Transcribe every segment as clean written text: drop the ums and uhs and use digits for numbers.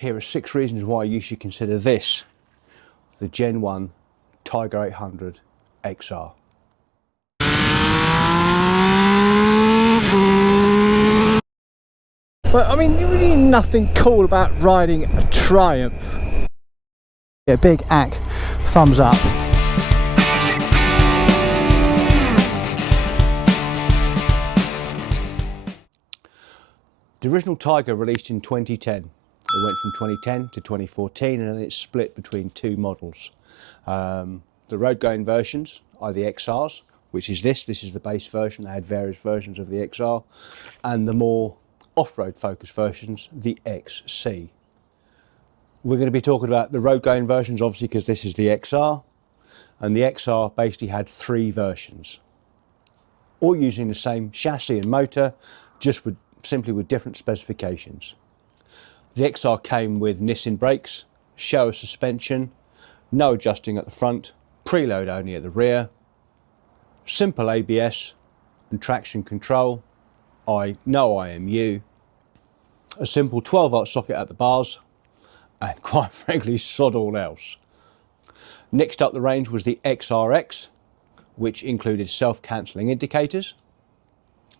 Here are 6 reasons why you should consider this, the Gen 1 Tiger 800 XR. But I mean, really nothing cool about riding a Triumph. A big ack, thumbs up. The original Tiger released in 2010. It went from 2010 to 2014 and then it's split between 2 models. The road-going versions are the XRs, which is this is the base version. They had various versions of the XR, and the more off-road focused versions, the XC. We're going to be talking about the road-going versions, obviously, because this is the XR, and the XR basically had 3 versions, all using the same chassis and motor, just simply with different specifications. The XR came with Nissin brakes, shower suspension, no adjusting at the front, preload only at the rear, simple ABS and traction control, no IMU, a simple 12-volt socket at the bars, and quite frankly sod all else. Next up the range was the XRX, which included self-cancelling indicators,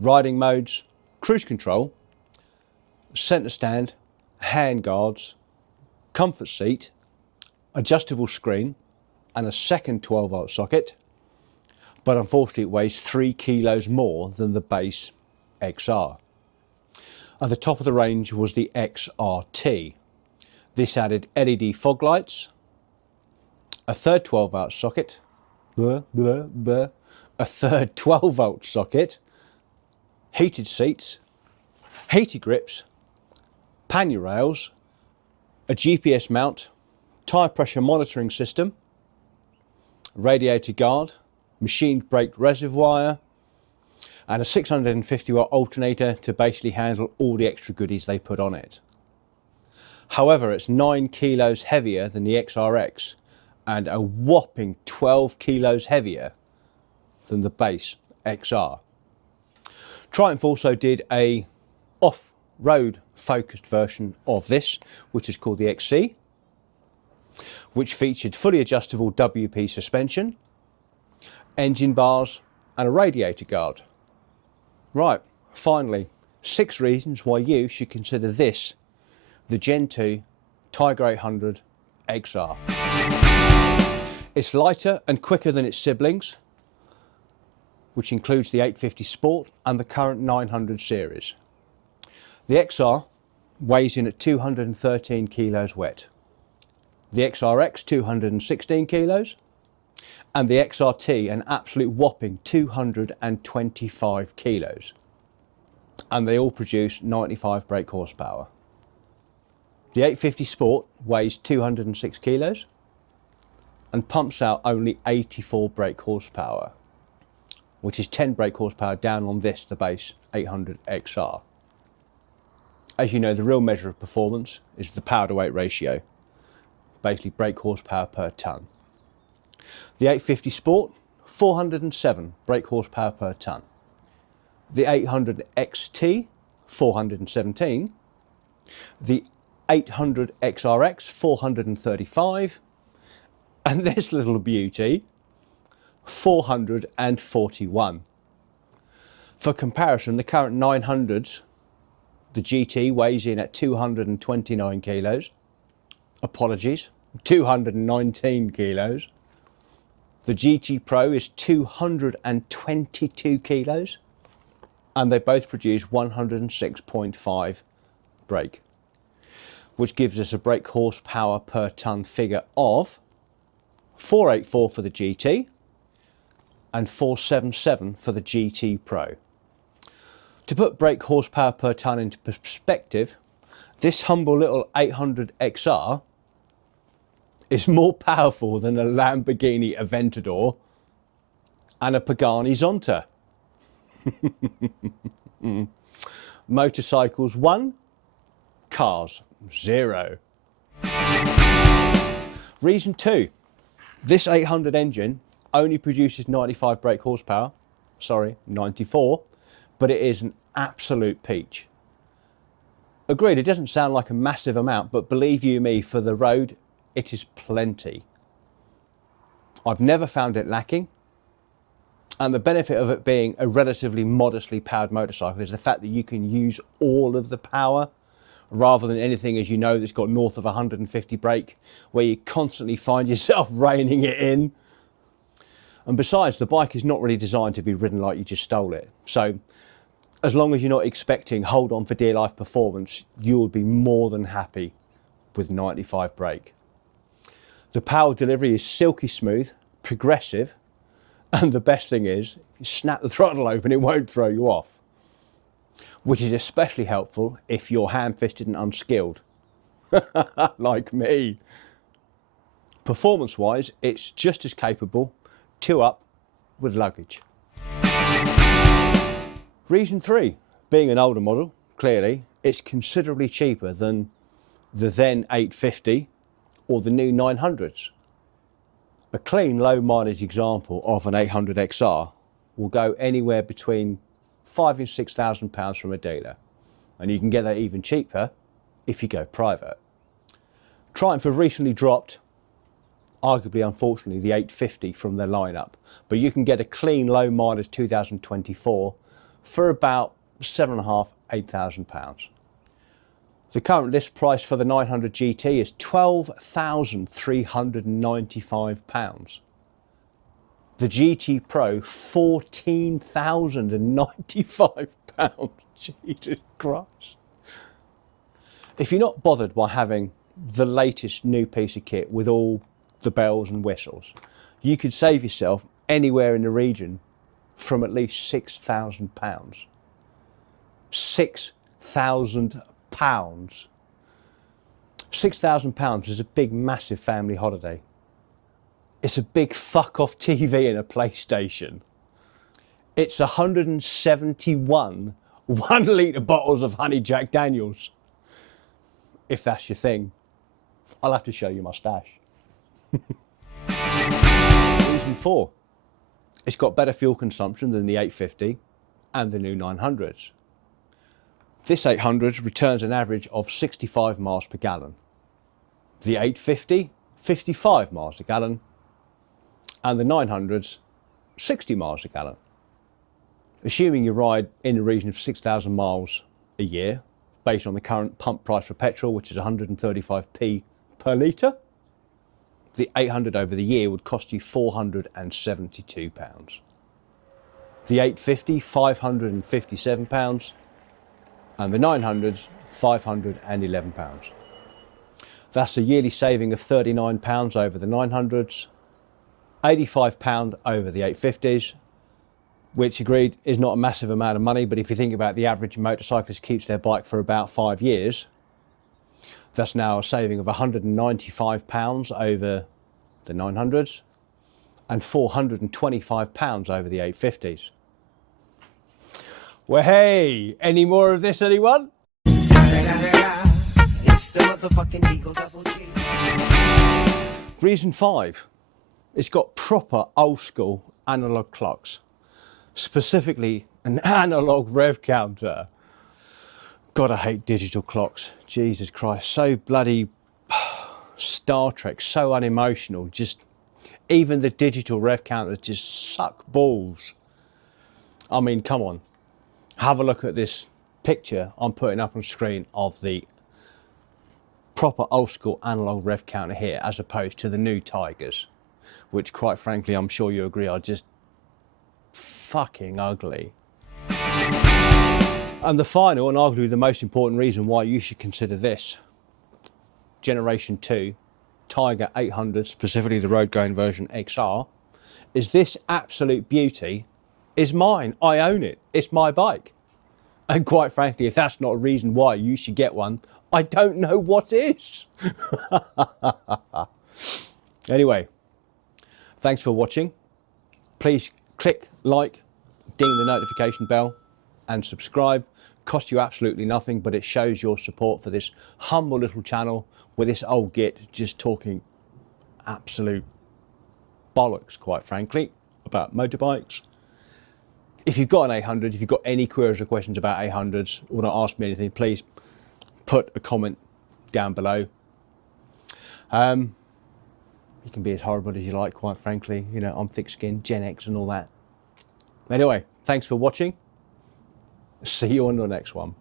riding modes, cruise control, centre stand, hand guards, comfort seat, adjustable screen and a second 12-volt socket, but unfortunately it weighs 3 kilos more than the base XR. At the top of the range was the XRT. This added LED fog lights, a third 12-volt socket, a third 12-volt socket, heated seats, heated grips, pannier rails, a GPS mount, tyre pressure monitoring system, radiator guard, machined brake reservoir, and a 650-watt alternator to basically handle all the extra goodies they put on it. However, it's 9 kilos heavier than the XRX and a whopping 12 kilos heavier than the base XR. Triumph also did a off-road focused version of this, which is called the XC, which featured fully adjustable WP suspension, engine bars and a radiator guard. Right, finally, 6 reasons why you should consider this, the Gen 2 Tiger 800 XR. It's lighter and quicker than its siblings, which includes the 850 Sport and the current 900 series. The XR weighs in at 213 kilos wet, the XRX 216 kilos, and the XRT an absolute whopping 225 kilos. And they all produce 95 brake horsepower. The 850 Sport weighs 206 kilos and pumps out only 84 brake horsepower, which is 10 brake horsepower down on this, the base 800 XR. As you know, the real measure of performance is the power to weight ratio, basically brake horsepower per tonne. The 850 Sport, 407 brake horsepower per tonne. The 800 XT, 417. The 800 XRX, 435. And this little beauty, 441. For comparison, the current 900s, the GT weighs in at 229 kilos. Apologies, 219 kilos. The GT Pro is 222 kilos. And they both produce 106.5 brake, which gives us a brake horsepower per tonne figure of 484 for the GT and 477 for the GT Pro. To put brake horsepower per tonne into perspective, this humble little 800 XR is more powerful than a Lamborghini Aventador and a Pagani Zonta. Motorcycles 1, cars 0. Reason 2, this 800 engine only produces 95 brake horsepower, sorry, 94, but it is an absolute peach. Agreed, it doesn't sound like a massive amount, but believe you me, for the road, it is plenty. I've never found it lacking. And the benefit of it being a relatively modestly powered motorcycle is the fact that you can use all of the power rather than anything, as you know, that's got north of 150 brake, where you constantly find yourself reining it in. And besides, the bike is not really designed to be ridden like you just stole it. So as long as you're not expecting hold on for dear life performance, you'll be more than happy with 95 brake. The power delivery is silky smooth, progressive, and the best thing is, you snap the throttle open, it won't throw you off, which is especially helpful if you're ham-fisted and unskilled, like me. Performance-wise, it's just as capable, 2 up with luggage. Reason 3, being an older model, clearly, it's considerably cheaper than the then 850 or the new 900s. A clean low mileage example of an 800 XR will go anywhere between £5,000 and £6,000 from a dealer, and you can get that even cheaper if you go private. Triumph have recently dropped, arguably unfortunately, the 850 from their lineup, but you can get a clean low mileage 2024 for about £7,500 to £8,000. The current list price for the 900 GT is £12,395. The GT Pro, £14,095. Jesus Christ. If you're not bothered by having the latest new piece of kit with all the bells and whistles, you could save yourself anywhere in the region from at least £6,000. £6,000. £6,000 is a big, massive family holiday. It's a big fuck off TV and a PlayStation. It's 171 1-litre bottles of honey Jack Daniels. If that's your thing, I'll have to show you my stash. Reason 4, it's got better fuel consumption than the 850 and the new 900s. This 800 returns an average of 65 miles per gallon. The 850, 55 miles a gallon, and the 900s, 60 miles a gallon. Assuming you ride in the region of 6,000 miles a year, based on the current pump price for petrol, which is 135p per litre, the 800 over the year would cost you £472. The 850, £557, and the 900s, £511. That's a yearly saving of £39 over the 900s, £85 over the 850s, which, agreed, is not a massive amount of money, but if you think about the average motorcyclist keeps their bike for about 5 years, that's now a saving of £195 over the 900s and £425 over the 850s. Well, hey, any more of this, anyone? Reason 5, it's got proper old school analog clocks, specifically an analog rev counter. God, I hate digital clocks. Jesus Christ, so bloody Star Trek, so unemotional. Just even the digital rev counters just suck balls. I mean, come on. Have a look at this picture I'm putting up on screen of the proper old school analog rev counter here, as opposed to the new Tigers, which quite frankly, I'm sure you agree, are just fucking ugly. And the final and arguably the most important reason why you should consider this Generation 2 Tiger 800, specifically the road going version XR, is this absolute beauty is mine. I own it. It's my bike. And quite frankly, if that's not a reason why you should get one, I don't know what is. Anyway, thanks for watching. Please click like, ding the notification bell and subscribe. Cost you absolutely nothing, but it shows your support for this humble little channel with this old git just talking absolute bollocks, quite frankly, about motorbikes. If you've got an 800, if you've got any queries or questions about 800s, or want to ask me anything, please put a comment down below. You can be as horrible as you like, quite frankly. You know, I'm thick-skinned, Gen X and all that. Anyway, thanks for watching. See you on the next one.